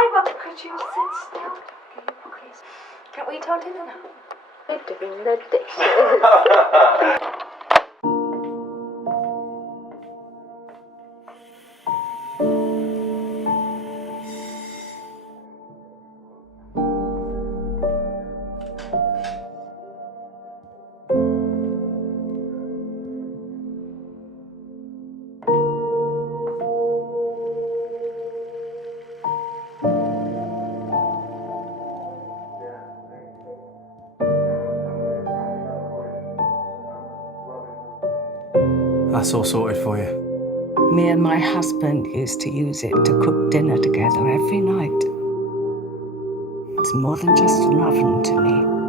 Ivor, could you sit still? Please. Can't we eat our dinner now? We're doing the dishes. That's all sorted for you. Me and my husband used to use it to cook dinner together every night. It's more than just an oven to me.